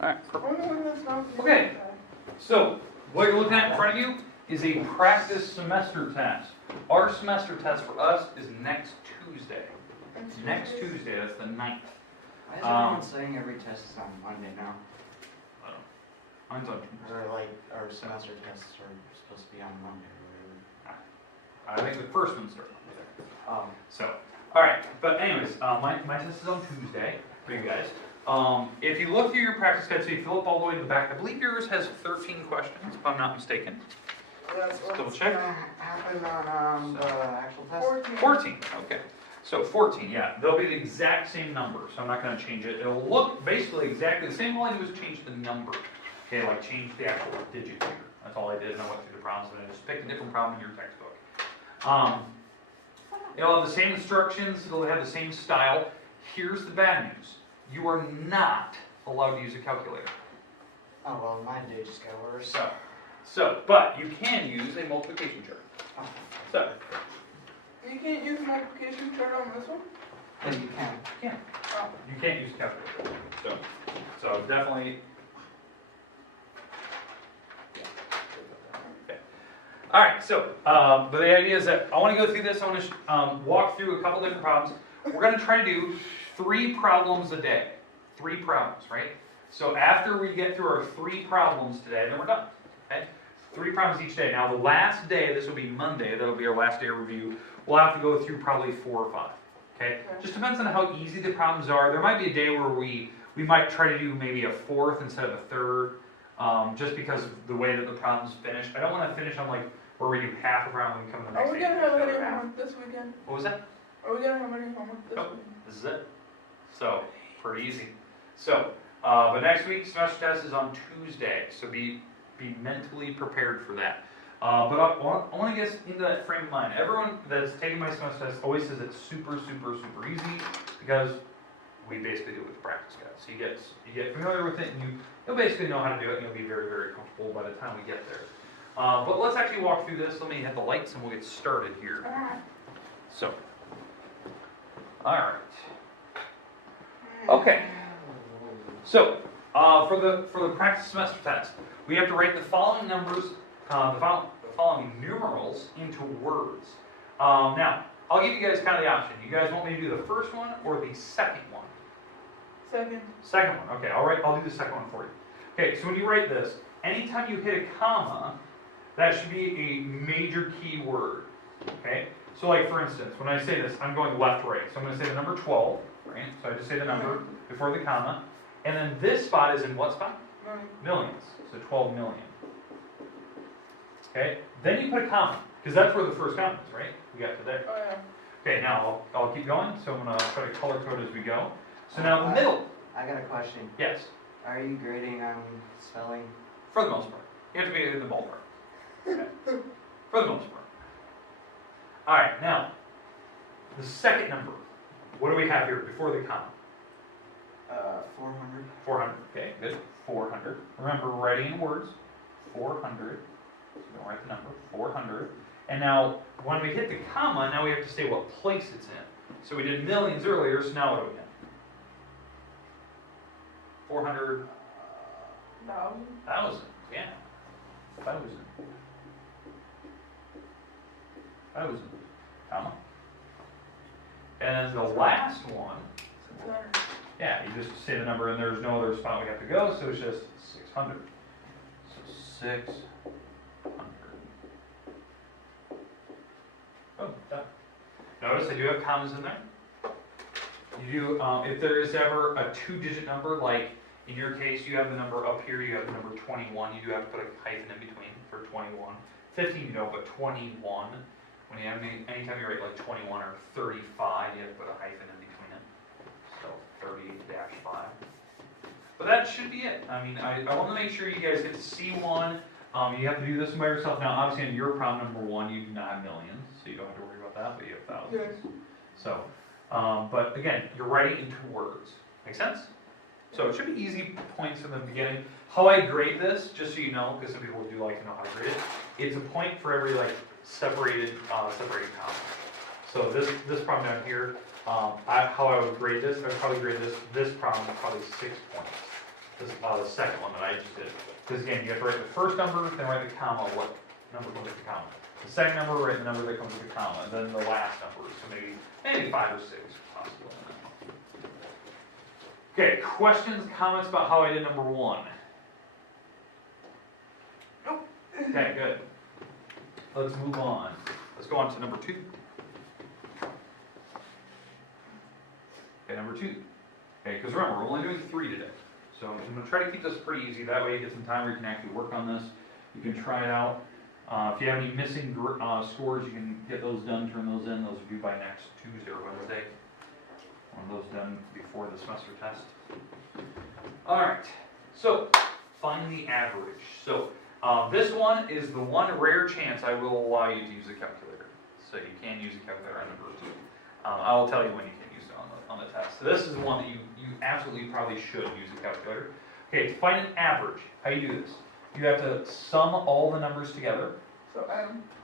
Alright, perfect. Only one that's not. Okay. So, what you're looking at in front of you is a practice semester test. Our semester test for us is next Tuesday. Next Tuesday, that's the 9th. Why is everyone saying every test is on Monday now? I don't know. Mine's on Tuesday. Or like our semester tests are supposed to be on Monday or whatever. I think the first one starts on there. Oh. Alright, but anyways, my test is on Tuesday for you guys. If you look through your practice guide, so you fill up all the way to the back, I believe yours has 13 questions, if I'm not mistaken. That's Double what's check. Gonna happen on the actual test? 14, okay. So 14, yeah, they'll be the exact same number, so I'm not going to change it. It'll look basically exactly the same. All I do is change the number. Okay, like change the actual digit here. That's all I did, and I went through the problems, and I just picked a different problem in your textbook. It'll have the same instructions, it'll have the same style. Here's the bad news. You are not allowed to use a calculator. Oh, well, mine did just got worse. But you can use a multiplication chart. Oh. So, You can't use multiplication chart on this one? But you can. Oh. you can't use a calculator. So definitely. Okay. All right. So, but the idea is that I want to go through this. I want to walk through a couple different problems. We're going to try to do 3 problems a day. 3 problems, right? So after we get through our 3 problems today, then we're done. Okay? 3 problems each day. Now the last day, this will be Monday. That'll be our last day of review. We'll have to go through probably 4 or 5. Okay? Just depends on how easy the problems are. There might be a day where we might try to do maybe a 4th instead of a 3rd, just because of the way that the problems finish. I don't want to finish on like where we do half a problem and come to the next Are we day. gonna have and any finish the other half. homework this weekend? What was that? Are we gonna have any homework this Nope. weekend? This is it. So, pretty easy. So, but next week's semester test is on Tuesday, so be mentally prepared for that. But I want to get into that frame of mind. Everyone that's taking my semester test always says it's super, super, super easy because we basically do it with practice guides. So you get familiar with it, and you'll basically know how to do it, and you'll be very, very comfortable by the time we get there. But let's actually walk through this. Let me hit the lights, and we'll get started here. So, all right. Okay. So, for the practice semester test, we have to write the following numbers, the following numerals into words. Now, I'll give you guys kind of the option. You guys want me to do the first one or the second one? Second. Second one. Okay, I'll do the second one for you. Okay, so when you write this, anytime you hit a comma, that should be a major key word. Okay? So like for instance, when I say this, I'm going left, right. So I'm going to say the number 12, right? So I just say the number before the comma. And then this spot is in what spot? Millions. So 12 million. Okay? Then you put a comma, because that's where the first comma is, right? We got to there. Oh yeah. Okay, now I'll keep going. So I'm going to try to color code as we go. So now middle. I got a question. Yes, Are you grading on spelling? for the most part. You have to be in the ballpark. Okay? For the most part. All right, now, the second number. What do we have here before the comma? 400. 400. Okay, good. 400. Remember, writing in words. 400. So don't write the number. 400. And now, when we hit the comma, now we have to say what place it's in. So we did millions earlier, so now what do we have? 400. 1,000. Yeah. 1,000. 1,000. Comma. And then the last one. 600. Yeah, you just say the number and there's no other spot we have to go, so it's just 600. So 600. Oh, done. Notice I do have commas in there. You do, if there is ever a 2-digit number, like in your case you have the number up here, you have the number 21, you do have to put a hyphen in between for 21. 15 you don't, but 21. When you have anytime you write like 21 or 35, you have to put a hyphen in between it. So 30-5. But that should be it. I mean, I want to make sure you guys get to see one. You have to do this one by yourself. Now, obviously, in your problem number 1, you do not have millions, so you don't have to worry about that, but you have thousands. Yes. So, but again, you're writing into words. Make sense? So it should be easy points in the beginning. How I grade this, just so you know, because some people do like to know how to grade it, it's a point for every like separated comma. So this problem down here, how I would grade this, I'd probably grade this problem probably 6 points. the second one that I just did. Because again, you have to write the first number, then write the comma, what number comes with the comma. The second number, write the number that comes with the comma, and then the last number, so maybe 5 or 6 possible. Okay, questions, comments about how I did number 1? Nope. Okay, good. Let's move on. Let's go on to number 2. Okay, number 2. Okay, because remember, we're only doing 3 today. So I'm going to try to keep this pretty easy. That way you get some time where you can actually work on this. You can try it out. If you have any missing scores, you can get those done, turn those in. Those are due by next Tuesday or Wednesday. One of those done before the semester test. All right, so find the average. So this one is the one rare chance I will allow you to use a calculator. So you can use a calculator on number 2. I will tell you when you can use it on the test. So this is the one that you absolutely probably should use a calculator. Okay, to find an average, how you do this? You have to sum all the numbers together. So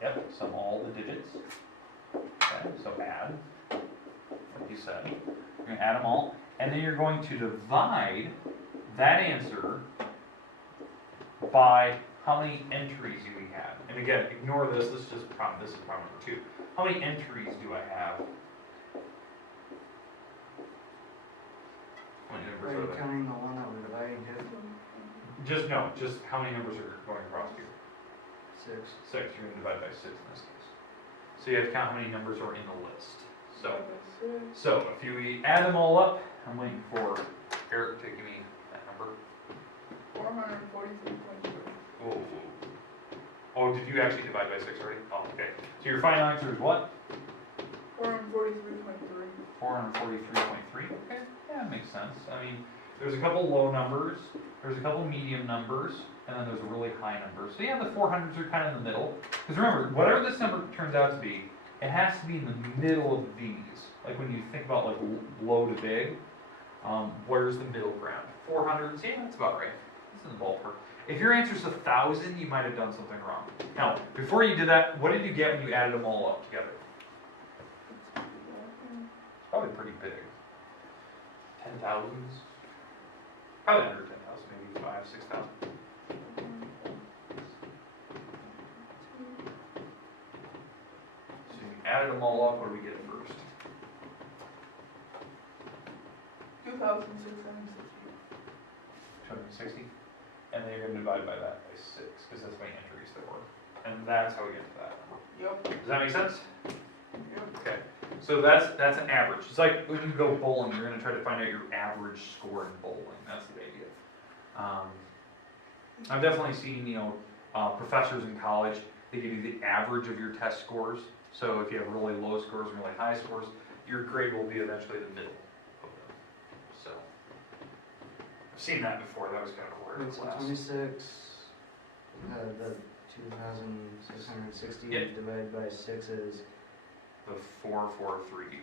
Yep, sum all the digits. Okay, so add, like you said. You're going to add them all, and then you're going to divide that answer by how many entries do we have. And again, ignore this. This is problem number 2. How many entries do I have? How many numbers Are you are there? counting the one that we're dividing to? Just how many numbers are going across here? 6. 6. You're going to divide by 6 in this case. So you have to count how many numbers are in the list. So if you add them all up, I'm waiting for Eric to give me that number. 443.2. Oh, oh, did you actually divide by 6 already? Oh, okay. So your final answer is what? 443.3. 443.3. Okay, yeah, that makes sense. I mean, there's a couple low numbers, there's a couple medium numbers, and then there's a really high number. So yeah, the 400s are kind of in the middle. Because remember, whatever this number turns out to be, it has to be in the middle of these. Like when you think about like low to big, where's the middle ground? 400s, yeah, that's about right. It's in the ballpark. If your answer's 1,000, you might have done something wrong. Now, before you did that, what did you get when you added them all up together? It's probably pretty big. 10,000s? Probably under 10,000, maybe 5,000, 6,000. So you added them all up, what do we get first? 2,660. 260? And then you're going to divide by that by 6, because that's how many entries there were. And that's how we get to that number. Yep. Does that make sense? Yep. Okay. So that's an average. It's like when you go bowling, you're going to try to find out your average score in bowling. That's the idea. I've definitely seen, professors in college, they give you the average of your test scores. So if you have really low scores and really high scores, your grade will be eventually the middle of them. So I've seen that before. That was kind of cool in Wait, so class. 26, the 2,660 Yep. divided by 6 is, The 443.3.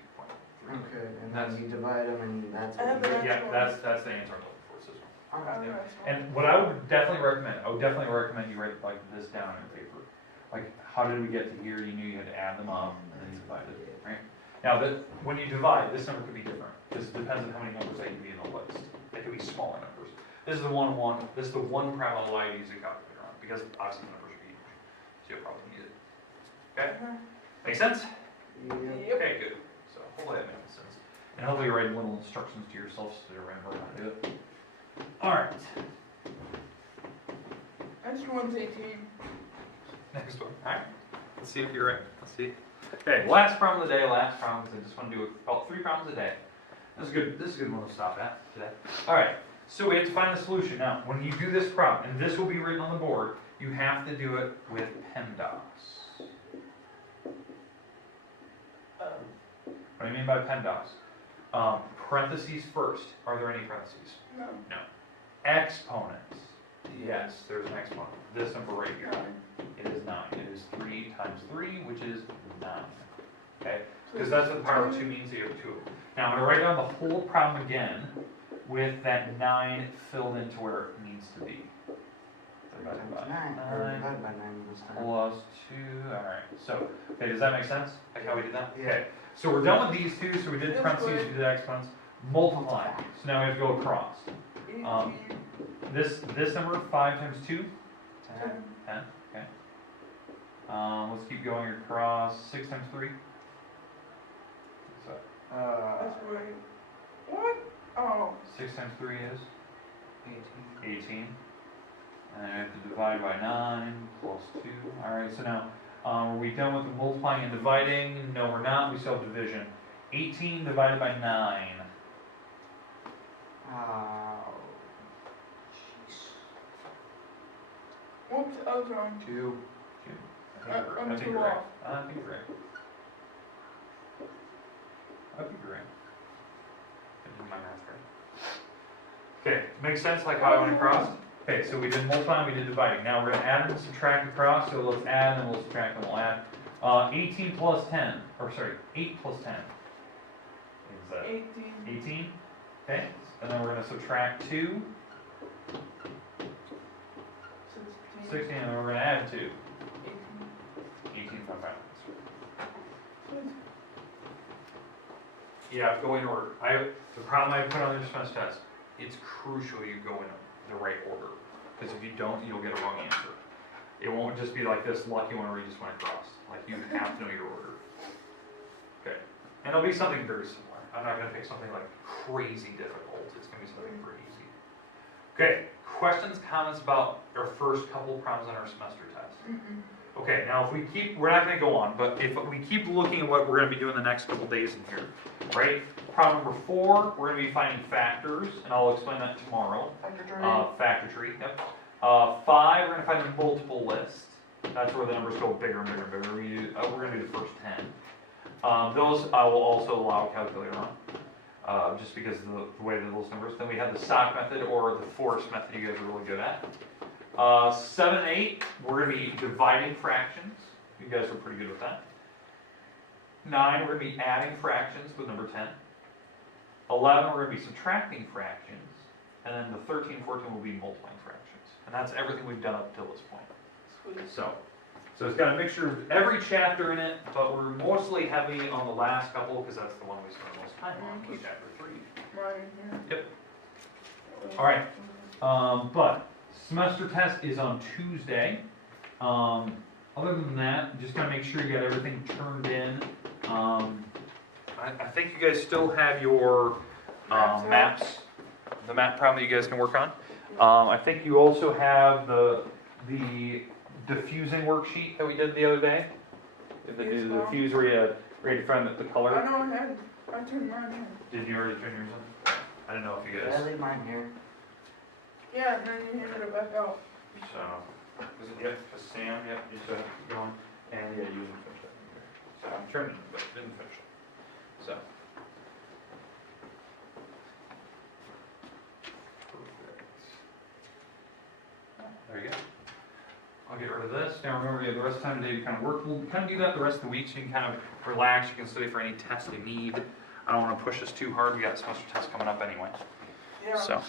okay, and then you divide them and that's I have what you an get. Yeah, that's the answer I'm looking for. It's this one. Okay. And what I would definitely recommend, you write like this down in paper. Like, how did we get to here? You knew you had to add them up and then you divided, right? Now, when you divide, this number could be different. This depends on how many numbers I give you in the list. They could be smaller numbers. This is the one, this is the one problem I'll allow you to use a calculator on, because obviously the numbers are huge. So you'll probably need it. Okay? Make sense? Yep. Okay, good. So hopefully that makes sense. And hopefully you're writing little instructions to yourself so you remember how to do it. Alright. Next one's 18. Next one. Alright. Let's see if you're right. Let's see. Okay, last problem of the day, last problem, because I just want to do about 3 problems a day. This is good. This is a good one to stop at today. Alright, so we have to find the solution. Now, when you do this problem, and this will be written on the board, you have to do it with PEMDAS. What do I mean by PEMDAS? Parentheses first. Are there any parentheses? No. No. Exponents. Yes, there's an exponent. This number right here. 9. It is 9. It is 3 times 3, which is 9. Okay? Because that's what the power of 2 means, you have 2 of them. Now I'm going to write down the whole problem again with that 9 filled into where it needs to be. Divided by 9, or 9 divided by 9 this time. plus 2. Alright, so, okay, does that make sense? Like how we did that? Yeah. Okay, so we're done with these two, so we did That's parentheses, good. we did exponents. Multiply. So now we have to go across. 18. this number, 5 times 2, 10. 10, okay. Let's keep going across, 6 times 3. So, That's right. What? Oh. 6 times 3 is 18. 18. And I have to divide by 9, plus 2. Alright, so now, are we done with the multiplying and dividing? No, we're not, we still have division. 18 divided by 9. Jeez. Whoops, I was wrong. 2. I'm I think too you're right. off. I think you're right. I think you're right. I did my math right. Okay, makes sense like how I went across? Okay, so we did multiplying, we did dividing. Now we're gonna add and subtract across, so let's add and we'll subtract and we'll add. 18 plus 10, or sorry, 8 plus 10. Is that 18. 18? Okay, and then we're gonna subtract 2, 16, and then we're gonna add 2. 18. 18 times 5. Yeah, go in order. The problem I put on your semester test, it's crucial you go in the right order. Because if you don't, you'll get a wrong answer. It won't just be like this lucky one where you just went across. Like, you have to know your order. Okay. And it'll be something very similar. I'm not gonna pick something like crazy difficult. It's gonna be something pretty easy. Okay, questions, comments about our first couple problems on our semester test? Mm-mm. Okay, now if we keep, we're not gonna go on, but if we keep looking at what we're gonna be doing the next couple days in here, right? Problem number 4, we're gonna be finding factors, and I'll explain that tomorrow. Factor tree. Factor tree, yep. 5, we're gonna find the multiple list. That's where the numbers go bigger and bigger and bigger. We're gonna do the first 10. Those I will also allow a calculator on, just because of the way that those numbers. Then we have the sock method or the force method you guys are really good at. 7 and 8, we're going to be dividing fractions. You guys are pretty good with that. 9, we're going to be adding fractions with number 10. 11, we're going to be subtracting fractions. And then the 13 and 14 will be multiplying fractions. And that's everything we've done up till this point. Sweet. So it's got a mixture of every chapter in it, but we're mostly heavy on the last couple because that's the one we spend the most time on, was chapter 3. Mine here. Yep. All right. But semester test is on Tuesday. Other than that, just gotta make sure you got everything turned in. I think you guys still have your maps, the map problem that you guys can work on. I think you also have the diffusing worksheet that we did the other day. The diffuse where you had to find the I color. know I turned mine in. Did you already turn yours in? I don't know if you Did guys. I leave mine here? Yeah, and then you handed it back out. So, is it, yep, Sam, yep, you said going, and yeah, you didn't finish that either. So, I turned it, but didn't finish it. So. Perfect. There you go. I'll get rid of this. Now remember, you have the rest of the time today to kind of work. We'll kind of do that the rest of the week so you can kind of relax. You can study for any tests you need. I don't want to push this too hard. We got semester tests coming up anyway. Yeah. So.